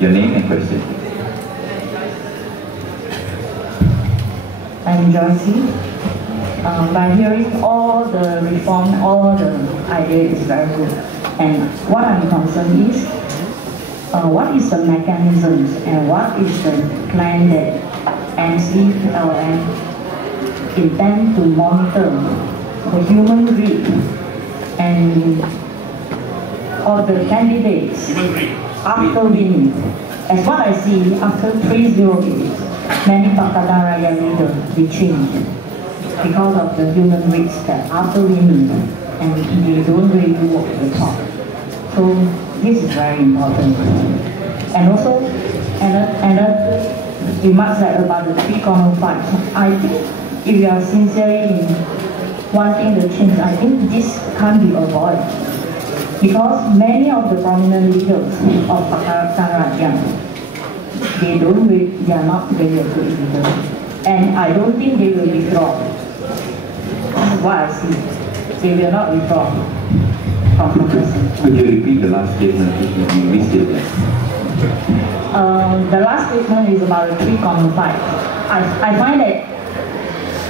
Your name and question. I'm Sharzi. By hearing all the reform, all the ideas is very good. And what I'm concerned is, what is the mechanisms and what is the plan that MCLM intend to monitor the human rights and of the candidates after winning? As what I see, after 308, many Pakatan Raya leaders they changed because of the human rights that after winning and they don't really walk the talk. So this is very important. And also, another remarks about the three-corner fight. I think if you are sincerely in wanting the change, I think this can't be avoided. Because many of the prominent leaders of Pakatan Raya, they are not very good leaders. And I don't think they will withdraw. This is what I see. They will not withdraw from protesting. Could you repeat the last statement? You missed it. The last statement is about the three-corner fight. I find that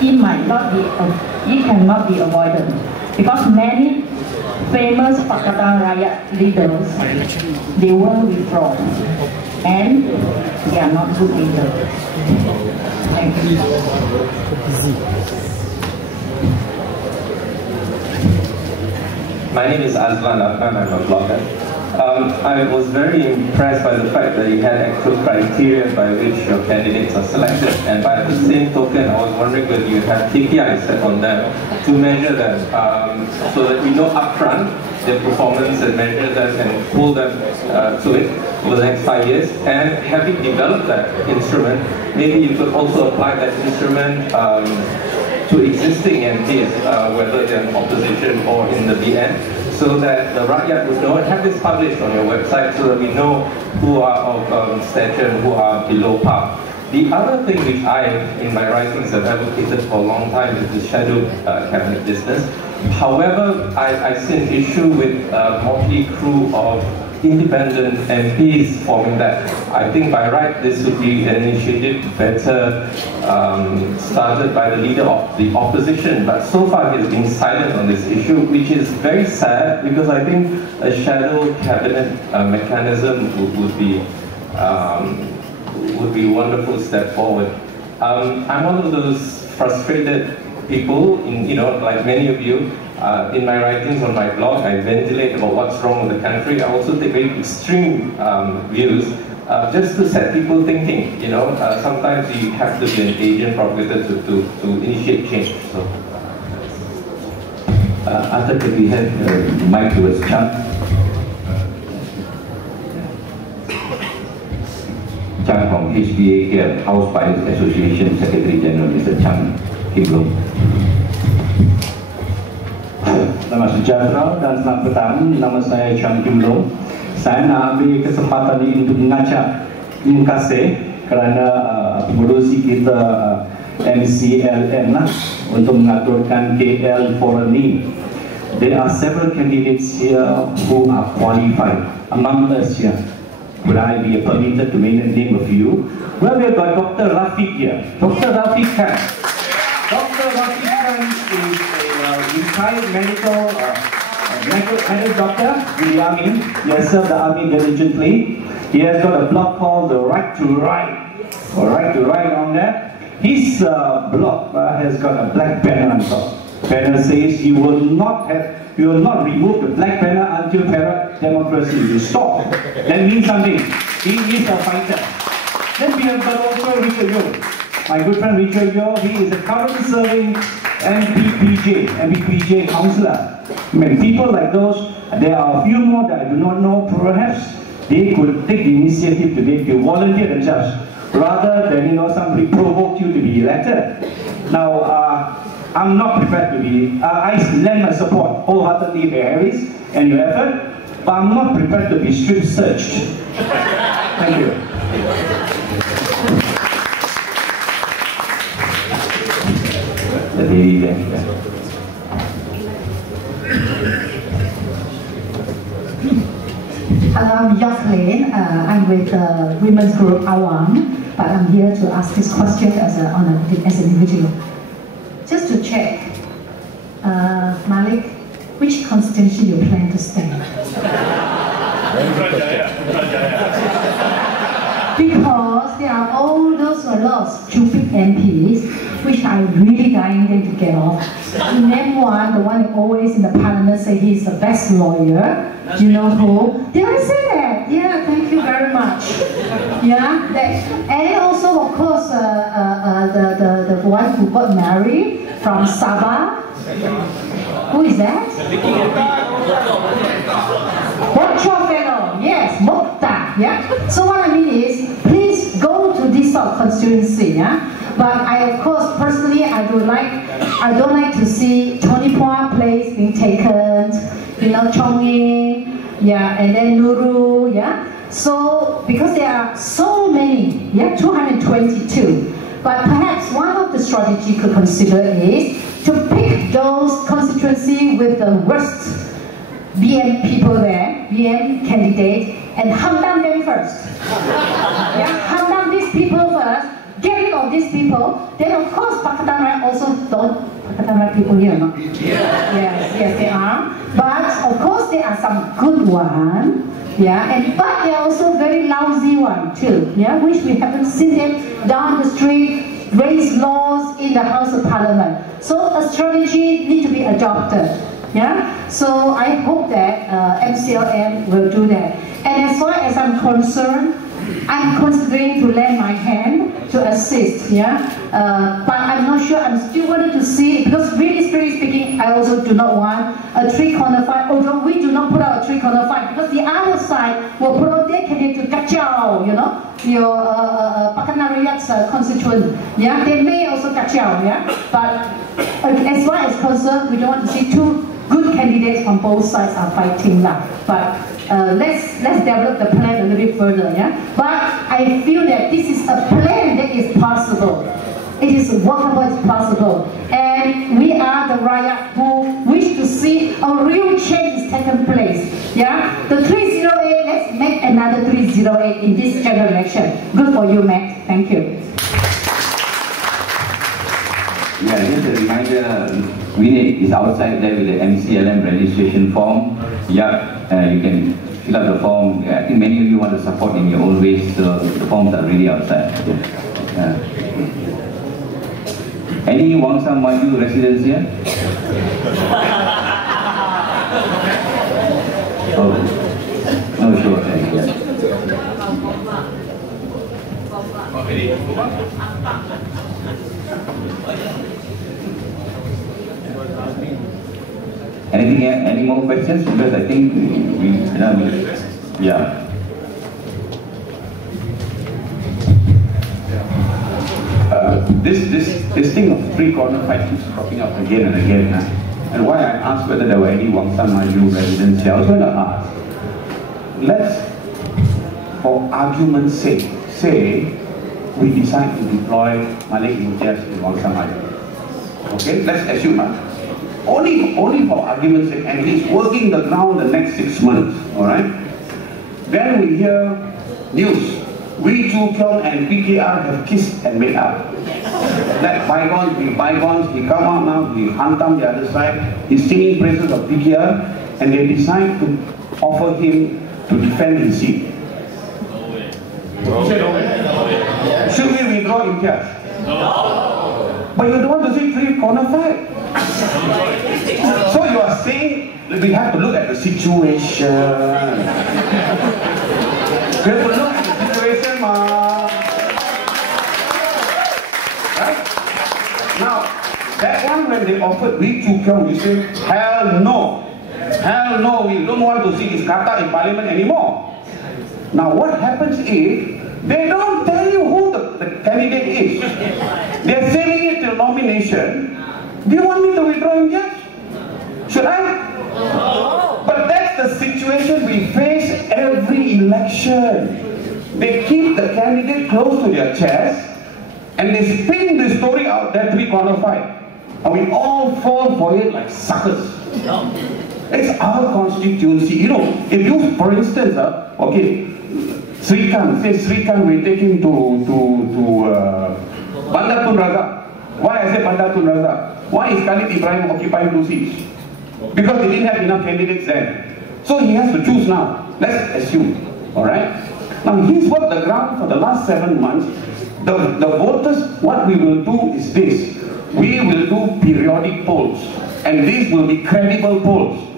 it cannot be avoided because many famous Pakatan Raya leaders, they will withdraw and they are not good leaders. Thank you. My name is Azlan Afnan, I'm a blogger. I was very impressed by the fact that you had actual criteria by which your candidates are selected, and by the same token I was wondering whether you have KPIs set on them to measure them, so that we know upfront their performance and measure them and hold them to it over the next 5 years. And having developed that instrument, maybe you could also apply that instrument to existing MPs, whether they're in opposition or in the BN, so that the Rakyat would know, and have this published on your website so that we know who are of stature and who are below par. The other thing which I, in my writings, have advocated for a long time is the shadow cabinet business. However, I see an issue with a motley crew of independent MPs forming that. I think by right this would be an initiative better started by the leader of the opposition, but so far he has been silent on this issue, which is very sad because I think a shadow cabinet mechanism would be a wonderful step forward. I'm one of those frustrated people, like many of you. In my writings on my blog, I ventilate about what's wrong with the country. I also take very extreme views, just to set people thinking. Sometimes you have to be an agent provocateur to initiate change. So, After can we have mic towards Chang? Chang from HBA House Buyers Association Secretary General, Mr. Chang Kim Long. Selamat sejahtera dan selamat petang. Nama saya Chang Kim Long. Saya nak ambil kesempatan ini untuk mengajak terima kasih kerana pengurusi kita MCLM untuk mengaturkan KL Forum ini. There are several candidates here who are qualified. Among us here, would I be permitted to name a few? Well, we've got Dr. Rafiq here. Dr. Rafiq Khan. Dr. Rafiq Khan is a retired medical doctor in the army. He has served the army diligently. He has got a blog called The Right to Write. The Right to Write on that. His blog has got a black banner on top. Banner says you will not remove the black banner until democracy is restored. That means something. He is a fighter. Then we have got also Richard Yong. My good friend Richard Yong, he is a currently serving MPPJ councillor. I mean, people like those, there are a few more that I do not know. Perhaps they could take the initiative today to volunteer themselves rather than somebody provoke you to be elected. Now, I'm not prepared to be. I lend my support wholeheartedly to Harris and your effort, but I'm not prepared to be strip searched. Thank you. Hello, I'm Jocelyn. I'm with the women's group Awam, but I'm here to ask this question as an individual. Just to check, Malik, which constituency you plan to stay? Because there are all those a lot of stupid MPs, which I really dying them to get off. Name one, the one who always in the parliament say he's the best lawyer. You know who? Did I say that? Yeah, thank you very much. Yeah, and also of course the one who got married from Sabah. Who is that? Watch your fellow. Yes, Mohd. Yeah. So what I mean is, please go to this sort of constituency. Yeah. But I, of course, personally, I don't like to see 24 place being taken. You know, Chongqing, yeah, and then Nurul, yeah. So because there are so many, yeah, 222. But perhaps one of the strategy could consider is to pick those constituency with the worst BM people there, BM candidates, and hunt down them first. Yeah, hunt down these people first, get rid of these people, then of course Pakatan Rai also don't, Pakatan Rai people here, no? Yes, they are. But of course there are some good ones, yeah, but there are also very lousy ones too, yeah, which we haven't seen them down the street, raise laws in the House of Parliament. So a strategy needs to be adopted. Yeah, so I hope that MCLM will do that. And as far as I'm concerned, I'm considering to lend my hand to assist. Yeah, but I'm not sure. I'm still wanting to see, because really speaking, I also do not want a three-corner fight. Although we do not put out a three-corner fight, because the other side will put out their candidate to kacau. You know, your Pakatan Rakyat's constituent. Yeah, they may also kacau. Yeah, but as far as concerned, we don't want to see two good candidates from both sides are fighting now. But let's develop the plan a little bit further, yeah? But I feel that this is a plan that is possible. It is workable, it's possible. And we are the Rakyat who wish to see a real change taking place, yeah? The 308, let's make another 308 in this general election. Good for you, Matt. Thank you. Yeah, just a reminder, Munir is outside there with the MCLM registration form. Yeah, you can fill out the form. I think many of you want to support in your own ways, so the forms are really outside. Any Wangsa Maju residents here? Oh, no, sure, thank you. Anything else? Any more questions? Because I think yeah. This thing of three-corner fight keeps cropping up again and again. And why I asked whether there were any Wangsa Maju residents here, I was going to ask. Let's, for argument's sake, say we decide to deploy Malik Imtiaz in Wangsa Maju. Okay, let's assume only for argument's sake, and he's working the ground the next 6 months, alright? Then we hear news. We Chu Kyong and PKR have kissed and made up. Let bygones be bygones. He come out now, he hunt down the other side, he's singing praises of PKR, and they decide to offer him to defend his seat. Should we withdraw Imtiaz? No. But you don't want to see three-corner fight. So you are saying we have to look at the situation. We have to look at the situation, ma. Right? Now, that one when they offered we Chu Kyong, we say, hell no. Hell no, we don't want to see his kata in parliament anymore. Now what happens is, they don't tell you who the candidate is. They're saving it till nomination. Do you want me to withdraw him yet? Should I? No. But that's the situation we face every election. They keep the candidate close to their chest and they spin the story out there three-corner fight. And we all fall for it like suckers. It's our constituency. You know, if you, for instance, okay, Sreekant, say Sreekant, we take him to Bandar Tun Razak. Why I say Bandar Tun Razak? Why is Khalid Ibrahim occupying 2 seats? Because they didn't have enough candidates then. So he has to choose now. Let's assume. Alright? Now he's worked the ground for the last 7 months. The voters, what we will do is this. We will do periodic polls. And these will be credible polls.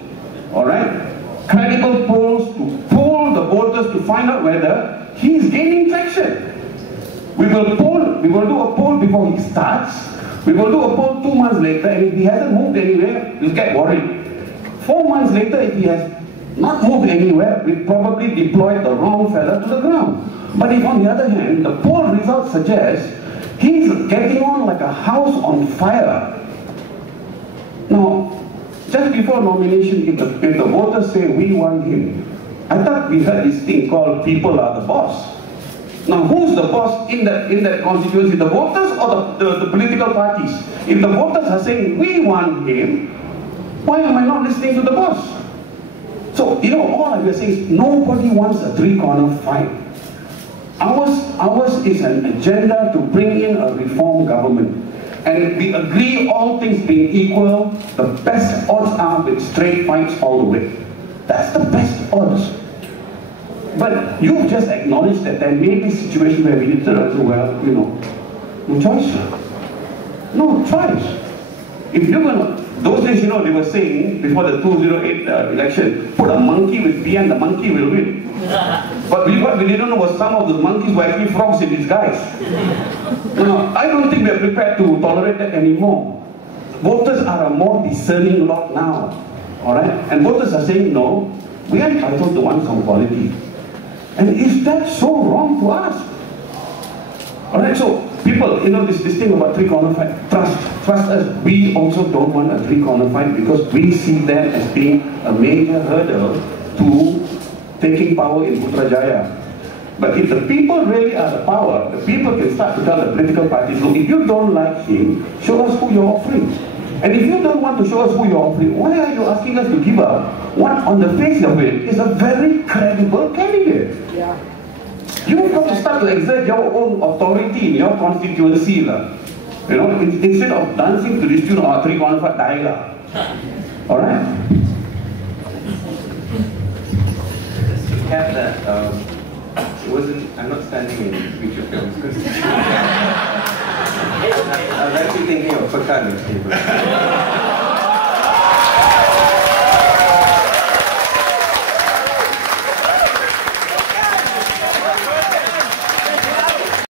Alright? Credible polls to poll the voters to find out whether he is gaining traction. We will do a poll before he starts. We will do a poll 2 months later, and if he hasn't moved anywhere, we'll get worried. 4 months later, if he has not moved anywhere, we probably deployed the wrong fella to the ground. But if on the other hand, the poll results suggest he's getting on like a house on fire. Now, just before nomination, if the voters say we want him, I thought we heard this thing called people are the boss. Now, who's the boss in that constituency? The voters or the political parties? If the voters are saying we want him, why am I not listening to the boss? So, you know, all I'm saying is nobody wants a three-corner fight. Ours is an agenda to bring in a reform government. And we agree, all things being equal, the best odds are with straight fights all the way. That's the best odds. But you've just acknowledged that there may be situations where we need to say, well, you know, no choice. No choice. If you're going to, those days, you know, they were saying, before the 2008 election, put a monkey with PM, the monkey will win. But what we didn't know was some of those monkeys were actually frogs in disguise. Now, I don't think we are prepared to tolerate that anymore. Voters are a more discerning lot now. Alright? And voters are saying, no, we are entitled to want some quality. And is that so wrong to ask? Alright, so people, you know, this thing about three-corner fight, trust us, we also don't want a three-corner fight because we see them as being a major hurdle to taking power in Putrajaya. But if the people really are the power, the people can start to tell the political parties, look, if you don't like him, show us who you're offering. And if you don't want to show us who you're offering, why are you asking us to give up what on the face of it is a very credible candidate? Yeah. You've got to start to exert your own authority in your constituency. You know, instead of dancing to this tune of three-corner fight, die. Alright? Just to cap that, it wasn't, I'm not standing in feature films because I'm actually thinking of Pekan instead.